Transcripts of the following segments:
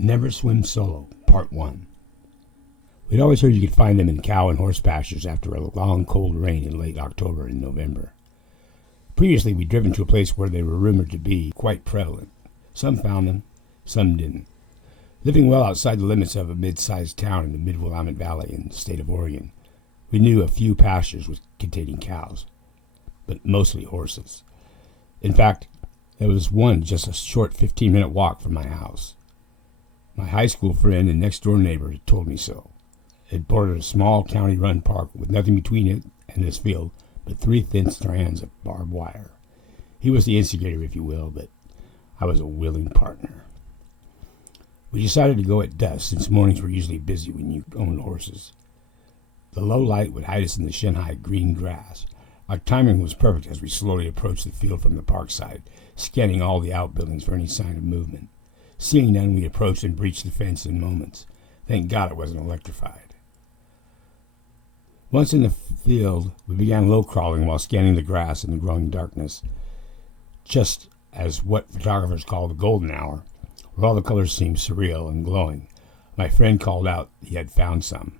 Never Swim Solo, Part 1. We'd always heard you could find them in cow and horse pastures after a long, cold rain in late October and November. Previously, we'd driven to a place where they were rumored to be quite prevalent. Some found them, some didn't. Living well outside the limits of a mid-sized town in the Mid-Willamette Valley in the state of Oregon, we knew a few pastures containing cows, but mostly horses. In fact, there was one just a short 15-minute walk from my house. My high school friend and next-door neighbor had told me so. It bordered a small county-run park with nothing between it and this field but 3 thin strands of barbed wire. He was the instigator, if you will, but I was a willing partner. We decided to go at dusk, since mornings were usually busy when you owned horses. The low light would hide us in the shin-high green grass. Our timing was perfect as we slowly approached the field from the park side, scanning all the outbuildings for any sign of movement. Seeing none, we approached and breached the fence in moments. Thank God it wasn't electrified. Once in the field, we began low-crawling while scanning the grass in the growing darkness, just as what photographers call the golden hour, where all the colors seemed surreal and glowing. My friend called out he had found some.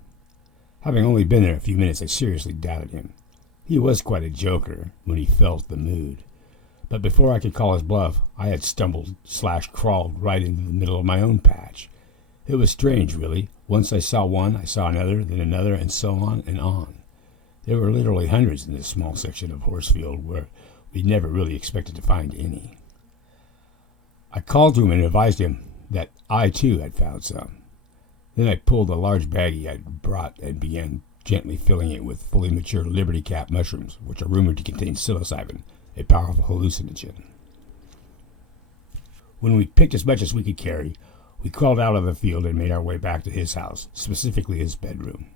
Having only been there a few minutes, I seriously doubted him. He was quite a joker when he felt the mood. But before I could call his bluff, I had stumbled/crawled right into the middle of my own patch. It was strange, really. Once I saw one, I saw another, then another, and so on and on. There were literally hundreds in this small section of horsefield where we never really expected to find any. I called to him and advised him that I, too, had found some. Then I pulled a large baggie I'd brought and began gently filling it with fully mature Liberty Cap mushrooms, which are rumored to contain psilocybin, a powerful hallucinogen. When we picked as much as we could carry, we crawled out of the field and made our way back to his house, specifically his bedroom.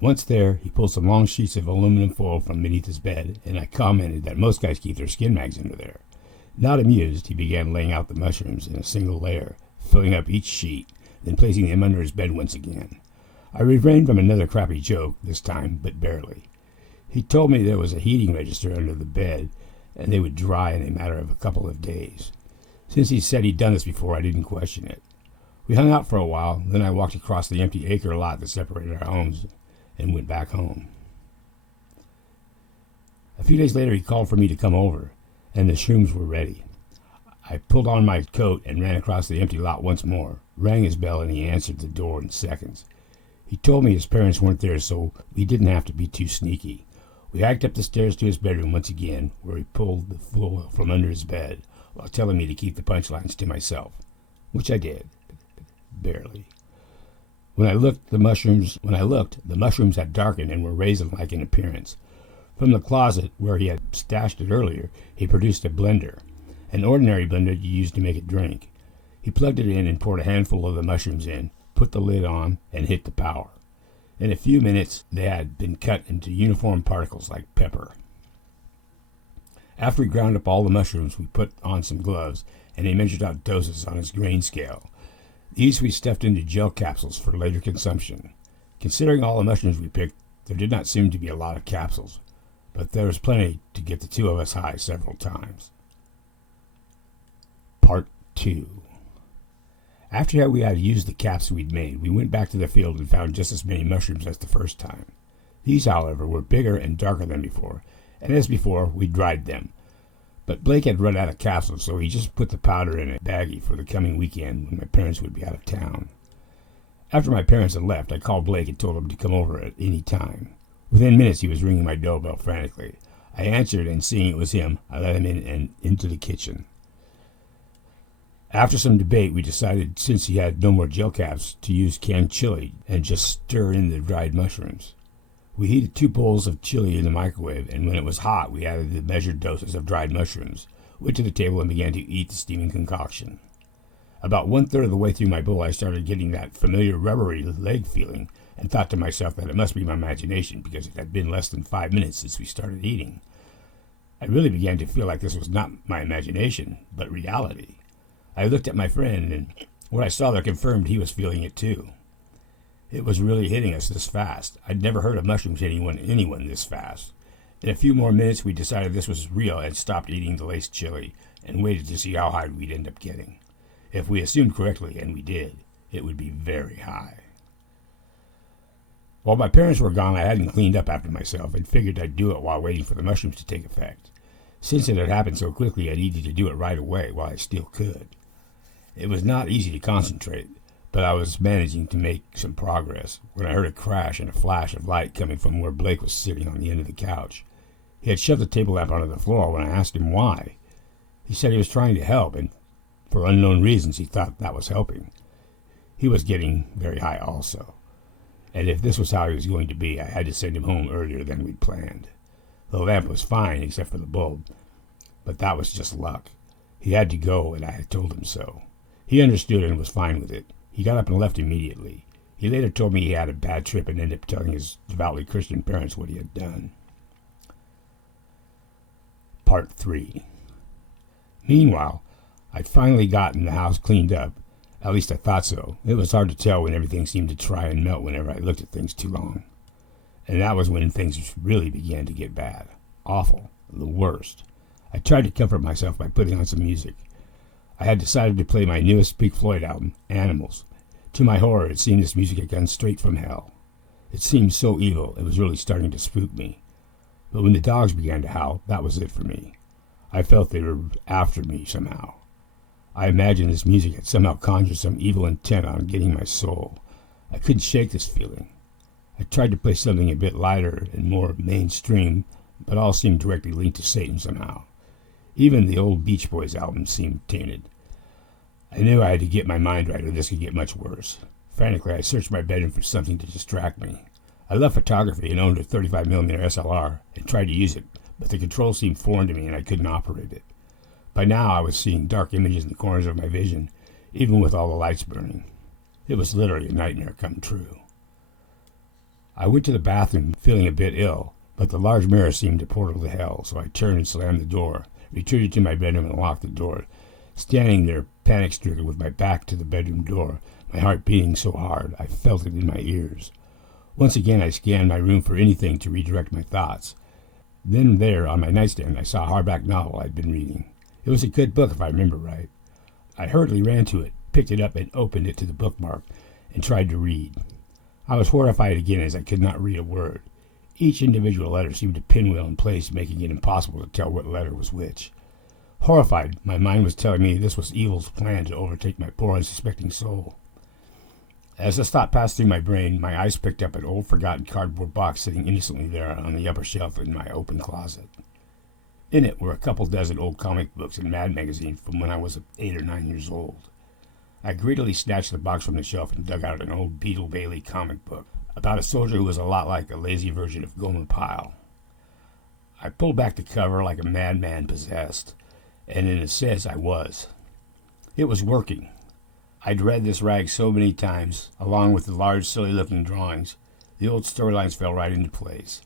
Once there, he pulled some long sheets of aluminum foil from beneath his bed, and I commented that most guys keep their skin mags under there. Not amused, he began laying out the mushrooms in a single layer, filling up each sheet, then placing them under his bed once again. I refrained from another crappy joke, this time, but barely. He told me there was a heating register under the bed, and they would dry in a matter of a couple of days. Since he said he'd done this before, I didn't question it. We hung out for a while, then I walked across the empty acre lot that separated our homes and went back home. A few days later, he called for me to come over, and the shrooms were ready. I pulled on my coat and ran across the empty lot once more, rang his bell, and he answered the door in seconds. He told me his parents weren't there, so we didn't have to be too sneaky. We hiked up the stairs to his bedroom once again, where he pulled the foil from under his bed, while telling me to keep the punchlines to myself, which I did, barely. When I looked, the mushrooms had darkened and were raisin-like in appearance. From the closet, where he had stashed it earlier, he produced a blender, an ordinary blender you use to make a drink. He plugged it in and poured a handful of the mushrooms in, put the lid on, and hit the power. In a few minutes, they had been cut into uniform particles like pepper. After we ground up all the mushrooms, we put on some gloves, and he measured out doses on his grain scale. These we stuffed into gel capsules for later consumption. Considering all the mushrooms we picked, there did not seem to be a lot of capsules, but there was plenty to get the two of us high several times. Part 2. After we had used the caps we'd made, we went back to the field and found just as many mushrooms as the first time. These, however, were bigger and darker than before, and as before, we dried them. But Blake had run out of capsules, so he just put the powder in a baggie for the coming weekend when my parents would be out of town. After my parents had left, I called Blake and told him to come over at any time. Within minutes, he was ringing my doorbell frantically. I answered, and seeing it was him, I let him in and into the kitchen. After some debate, we decided, since he had no more gel caps, to use canned chili and just stir in the dried mushrooms. We heated 2 bowls of chili in the microwave, and when it was hot, we added the measured doses of dried mushrooms, went to the table, and began to eat the steaming concoction. About 1/3 of the way through my bowl, I started getting that familiar rubbery leg feeling, and thought to myself that it must be my imagination, because it had been less than 5 minutes since we started eating. I really began to feel like this was not my imagination, but reality. I looked at my friend, and what I saw there confirmed he was feeling it too. It was really hitting us this fast. I'd never heard of mushrooms hitting anyone this fast. In a few more minutes, we decided this was real and stopped eating the laced chili and waited to see how high we'd end up getting. If we assumed correctly, and we did, it would be very high. While my parents were gone, I hadn't cleaned up after myself and figured I'd do it while waiting for the mushrooms to take effect. Since it had happened so quickly, I needed to do it right away while I still could. It was not easy to concentrate, but I was managing to make some progress when I heard a crash and a flash of light coming from where Blake was sitting on the end of the couch. He had shoved the table lamp onto the floor when I asked him why. He said he was trying to help, and for unknown reasons he thought that was helping. He was getting very high also, and if this was how he was going to be, I had to send him home earlier than we'd planned. The lamp was fine except for the bulb, but that was just luck. He had to go, and I had told him so. He understood and was fine with it. He got up and left immediately. He later told me he had a bad trip and ended up telling his devoutly Christian parents what he had done. Part 3. Meanwhile, I'd finally gotten the house cleaned up. At least I thought so. It was hard to tell when everything seemed to try and melt whenever I looked at things too long. And that was when things really began to get bad. Awful. The worst. I tried to comfort myself by putting on some music. I had decided to play my newest Pink Floyd album, Animals. To my horror, it seemed this music had gone straight from hell. It seemed so evil, it was really starting to spook me. But when the dogs began to howl, that was it for me. I felt they were after me somehow. I imagined this music had somehow conjured some evil intent on getting my soul. I couldn't shake this feeling. I tried to play something a bit lighter and more mainstream, but all seemed directly linked to Satan somehow. Even the old Beach Boys album seemed tainted. I knew I had to get my mind right or this could get much worse. Frantically, I searched my bedroom for something to distract me. I loved photography and owned a 35mm SLR and tried to use it, but the controls seemed foreign to me and I couldn't operate it. By now, I was seeing dark images in the corners of my vision, even with all the lights burning. It was literally a nightmare come true. I went to the bathroom feeling a bit ill, but the large mirror seemed a portal to hell, so I turned and slammed the door, retreated to my bedroom and locked the door. Standing there, panic-stricken with my back to the bedroom door, my heart beating so hard I felt it in my ears. Once again I scanned my room for anything to redirect my thoughts. Then there, on my nightstand, I saw a hardback novel I'd been reading. It was a good book, if I remember right. I hurriedly ran to it, picked it up, and opened it to the bookmark, and tried to read. I was horrified again as I could not read a word. Each individual letter seemed to pinwheel in place, making it impossible to tell what letter was which. Horrified, my mind was telling me this was evil's plan to overtake my poor unsuspecting soul. As this thought passed through my brain, my eyes picked up an old forgotten cardboard box sitting innocently there on the upper shelf in my open closet. In it were a couple dozen old comic books and Mad magazines from when I was 8 or 9 years old. I greedily snatched the box from the shelf and dug out an old Beetle Bailey comic book about a soldier who was a lot like a lazy version of Gomer Pyle. I pulled back the cover like a madman possessed, and in a sense I was. It was working. I'd read this rag so many times, along with the large, silly-looking drawings, the old storylines fell right into place.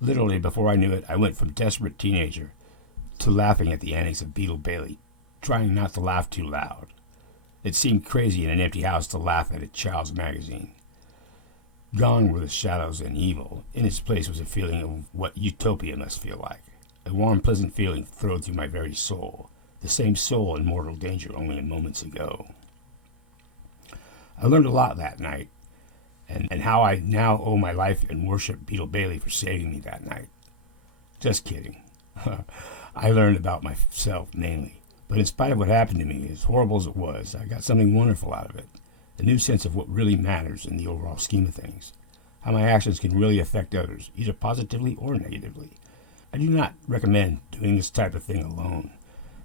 Literally, before I knew it, I went from desperate teenager to laughing at the antics of Beetle Bailey, trying not to laugh too loud. It seemed crazy in an empty house to laugh at a child's magazine. Gone were the shadows and evil. In its place was a feeling of what utopia must feel like. A warm, pleasant feeling thrilled through my very soul. The same soul in mortal danger only moments ago. I learned a lot that night, and how I now owe my life and worship Beetle Bailey for saving me that night. Just kidding. I learned about myself mainly, but in spite of what happened to me, as horrible as it was, I got something wonderful out of it. A new sense of what really matters in the overall scheme of things. How my actions can really affect others, either positively or negatively. I do not recommend doing this type of thing alone,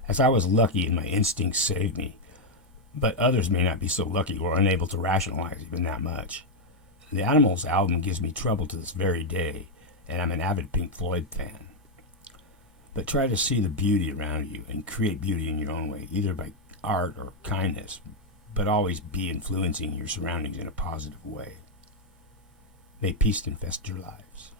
as I was lucky and my instincts saved me, but others may not be so lucky or unable to rationalize even that much. The Animals album gives me trouble to this very day, and I'm an avid Pink Floyd fan. But try to see the beauty around you and create beauty in your own way, either by art or kindness, but always be influencing your surroundings in a positive way. May peace infest your lives.